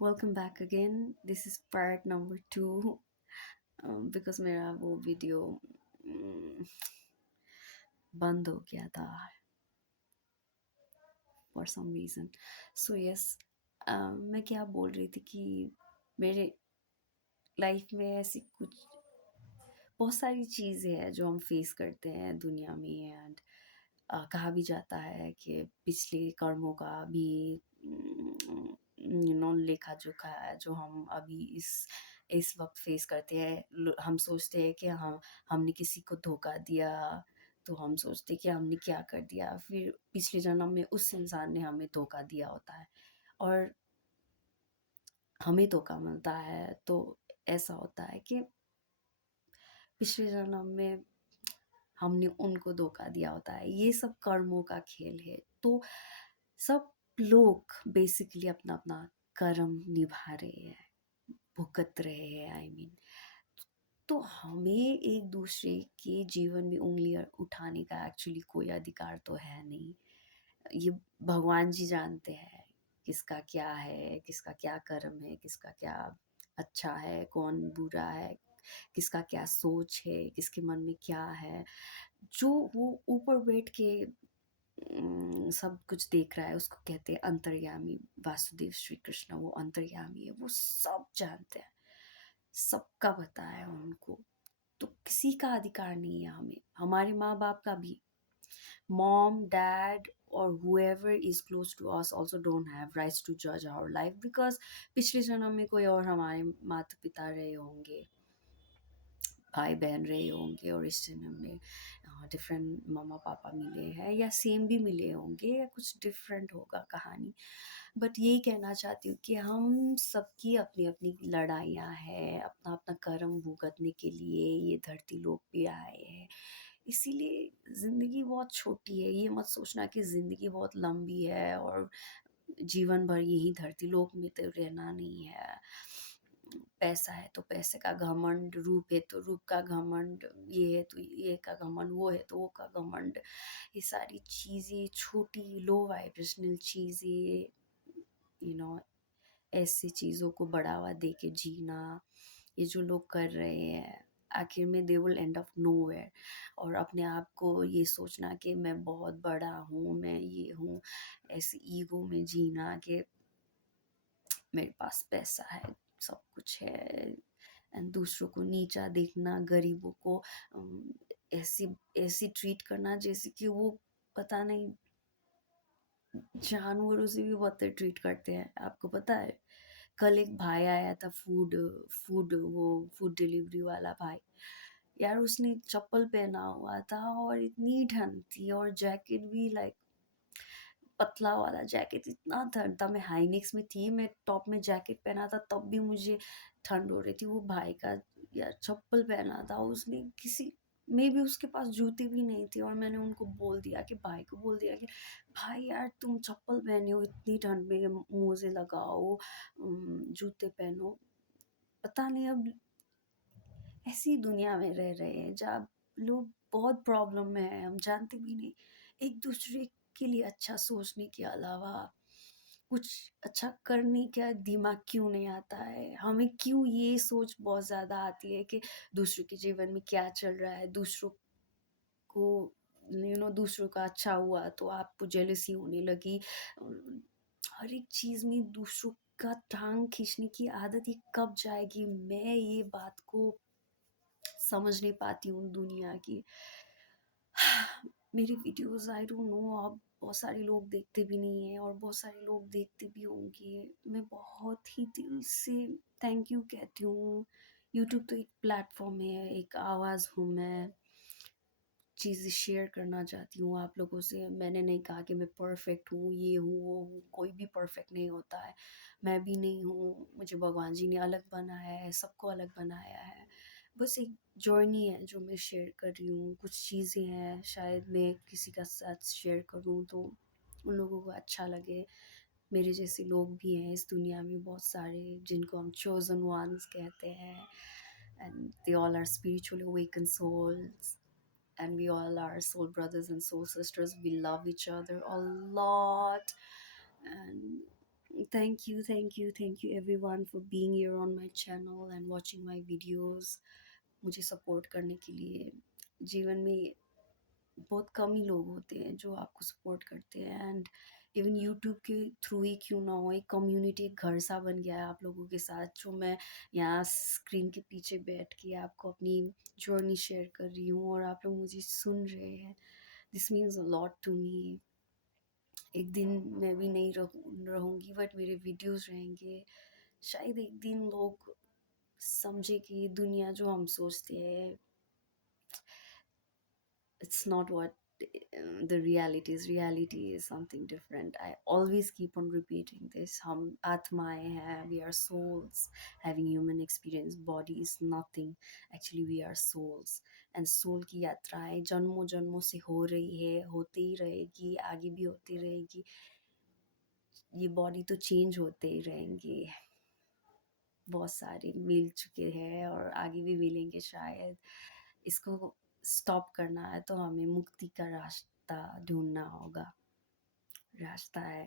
Welcome back again this is part number 2 because मेरा वो video बंद हो गया था for some reason so yes मैं क्या बोल रही थी कि मेरे लाइफ में ऐसी कुछ बहुत सारी चीज़ें हैं जो हम फेस करते हैं दुनिया में एंड कहा भी जाता है कि पिछले कर्मों का भी लेखा जोखा है जो हम अभी इस वक्त फेस करते हैं। हम सोचते हैं कि हमने किसी को धोखा दिया, तो हम सोचते हैं कि हमने क्या कर दिया, फिर पिछले जन्म में उस इंसान ने हमें धोखा दिया होता है और हमें धोखा मिलता है। तो ऐसा होता है कि पिछले जन्म में हमने उनको धोखा दिया होता है। ये सब कर्मों का खेल है। तो सब लोग बेसिकली अपना अपना कर्म निभा रहे हैं, भुगत रहे हैं। आई मीन तो हमें एक दूसरे के जीवन में उंगलियां उठाने का एक्चुअली कोई अधिकार तो है नहीं। ये भगवान जी जानते हैं किसका क्या है, किसका क्या कर्म है, किसका क्या अच्छा है, कौन बुरा है, किसका क्या सोच है, किसके मन में क्या है। जो वो ऊपर बैठ के सब कुछ देख रहा है उसको कहते हैं अंतर्यामी। वासुदेव श्री कृष्ण वो अंतर्यामी है, वो सब जानते हैं, सबका पता है उनको। तो किसी का अधिकार नहीं है हमें, हमारे माँ बाप का भी। मॉम डैड और whoever is close to us also don't have rights to judge our life because पिछले जन्म में कोई और हमारे माता पिता रहे होंगे, भाई बहन रहे होंगे, और इस जन्म में डिफरेंट मम्मा पापा मिले हैं, या सेम भी मिले होंगे, या कुछ डिफरेंट होगा कहानी। बट यही कहना चाहती हूँ कि हम सबकी अपनी अपनी लड़ाइयाँ हैं, अपना अपना कर्म भुगतने के लिए ये धरती लोक पे आए हैं। इसीलिए ज़िंदगी बहुत छोटी है। ये मत सोचना कि ज़िंदगी बहुत लंबी है और जीवन भर यही धरती लोक में तो रहना नहीं है। पैसा है तो पैसे का घमंड, रूप है तो रूप का घमंड, ये है तो ये का घमंड, वो है तो वो का घमंड। ये सारी चीज़ें छोटी लो वाइब्रेशनल चीज़ें, यू नो ऐसी चीज़ों को बढ़ावा दे के जीना, ये जो लोग कर रहे हैं आखिर में they will end of nowhere. और अपने आप को ये सोचना कि मैं बहुत बड़ा हूँ, मैं ये हूँ, ऐसे ईगो में जीना कि मेरे पास पैसा है, सब कुछ है, एंड दूसरों को नीचा देखना, गरीबों को ऐसी ऐसी ट्रीट करना जैसे कि वो पता नहीं जानवरों से भी बहुत ट्रीट करते हैं। आपको पता है कल एक भाई आया था, फूड डिलीवरी वाला भाई। यार उसने चप्पल पहना हुआ था और इतनी ठंड थी, और जैकेट भी लाइक पतला वाला जैकेट, इतना ठंड था। मैं हाईनेक्स में थी, मैं टॉप में जैकेट पहना था, तब भी मुझे ठंड हो रही थी। वो भाई का यार चप्पल पहना था उसने, किसी मे भी उसके पास जूते भी नहीं थे, और मैंने उनको बोल दिया कि भाई को बोल दिया कि भाई यार तुम चप्पल पहने हो इतनी ठंड में, मोजे लगाओ, जूते पहनो। पता नहीं अब ऐसी दुनिया में रह रहे हैं जहाँ लोग बहुत प्रॉब्लम में है, हम जानते भी नहीं। एक दूसरे के लिए अच्छा सोचने के अलावा कुछ अच्छा करने का दिमाग क्यों नहीं आता है हमें? क्यों ये सोच बहुत ज़्यादा आती है कि दूसरों के जीवन में क्या चल रहा है, दूसरों को दूसरों का अच्छा हुआ तो आपको जेलसी होने लगी। हर एक चीज़ में दूसरों का टांग खींचने की आदत ये कब जाएगी? मैं ये बात को समझ नहीं पाती हूँ दुनिया की। मेरी वीडियोस आई डोंट नो, अब बहुत सारे लोग देखते भी नहीं हैं और बहुत सारे लोग देखते भी होंगे। मैं बहुत ही दिल से थैंक यू कहती हूँ। यूट्यूब तो एक प्लेटफॉर्म है, एक आवाज़ हूँ मैं, चीज़ें शेयर करना चाहती हूँ आप लोगों से। मैंने नहीं कहा कि मैं परफेक्ट हूँ, ये हूँ वो हूँ, कोई भी परफेक्ट नहीं होता है, मैं भी नहीं हूँ। मुझे भगवान जी ने अलग बनाया है, सबको अलग बनाया है। बस एक जर्नी है जो मैं शेयर कर रही हूँ। कुछ चीज़ें हैं शायद मैं किसी का साथ शेयर करूँ तो उन लोगों को अच्छा लगे। मेरे जैसे लोग भी हैं इस दुनिया में बहुत सारे, जिनको हम चोजन वंस कहते हैं, and they all are spiritually awaken souls, and we all are soul brothers and soul sisters. We love each other a lot, and thank you everyone for being here on my channel and watching my videos. मुझे support करने के लिए। जीवन में बहुत कम ही लोग होते हैं जो आपको सपोर्ट करते हैं, एंड इवन यूट्यूब के थ्रू ही क्यों ना हो, एक कम्युनिटी, एक घर सा बन गया है आप लोगों के साथ, जो मैं यहाँ स्क्रीन के पीछे बैठ के आपको अपनी जर्नी शेयर कर रही हूँ और आप लोग मुझे सुन रहे हैं। This means a lot to me. एक दिन मैं भी नहीं रहूँगी, बट मेरे वीडियोस रहेंगे। शायद एक दिन लोग समझे कि ये दुनिया जो हम सोचते हैं, it's not what the reality is. Reality is something different. I always keep on repeating this. हम आत्माएं हैं, we are souls having human experience. Body is nothing, actually we are souls, and soul की यात्राएं जन्मों जन्मों से हो रही है, होती ही रहेगी, आगे भी होती रहेगी। ये बॉडी तो चेंज होते ही रहेंगे, बहुत सारे मिल चुके हैं और आगे भी मिलेंगे शायद। इसको स्टॉप करना है तो हमें मुक्ति का रास्ता ढूंढना होगा। रास्ता है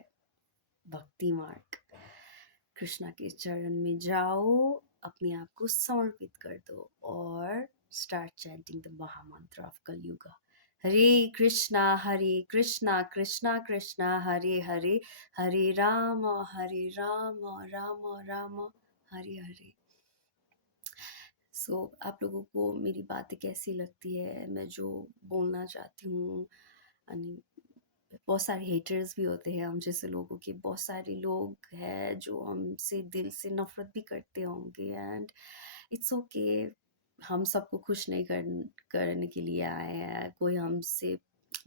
भक्ति मार्ग। कृष्णा के चरण में जाओ, अपने आप को समर्पित कर दो और स्टार्ट चैंटिंग द महामंत्र ऑफ कलयुग। हरे कृष्णा कृष्णा कृष्णा हरे हरे, हरे राम राम राम हरे हरे। सो आप लोगों को मेरी बातें कैसी लगती है, मैं जो बोलना चाहती हूँ। बहुत सारे हेटर्स भी होते हैं हम जैसे लोगों के, बहुत सारे लोग हैं जो हमसे दिल से नफरत भी करते होंगे, एंड इट्स ओके। हम सबको खुश नहीं करने के लिए आए हैं। कोई हमसे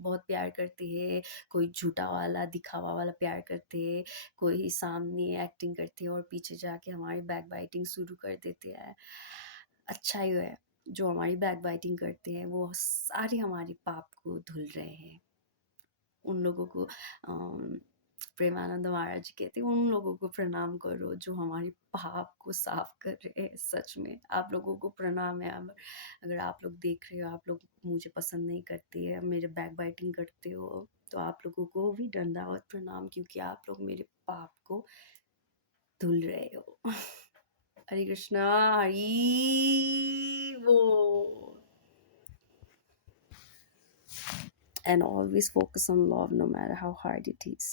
बहुत प्यार करते हैं, कोई झूठा वाला दिखावा वाला प्यार करते हैं, कोई सामने एक्टिंग करते हैं और पीछे जाके हमारी बैक बाइटिंग शुरू कर देते हैं। अच्छा ही है, जो हमारी बैक बाइटिंग करते हैं वो सारे हमारे पाप को धुल रहे हैं। उन लोगों को प्रेमानंद महाराज जी कहते हैं, उन लोगों को प्रणाम करो जो हमारे पाप को साफ कर रहे हैं। सच में आप लोगों को प्रणाम है। अगर आप लोग देख रहे हो, आप लोग मुझे पसंद नहीं करते हैं, मेरे बैक बाइटिंग करते हो, तो आप लोगों को भी दंडवत प्रणाम, क्योंकि आप लोग मेरे पाप को धुल रहे हो। हरे कृष्णा, हरि वो। And always focus on love no matter how hard it is.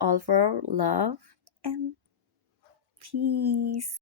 All for love and peace.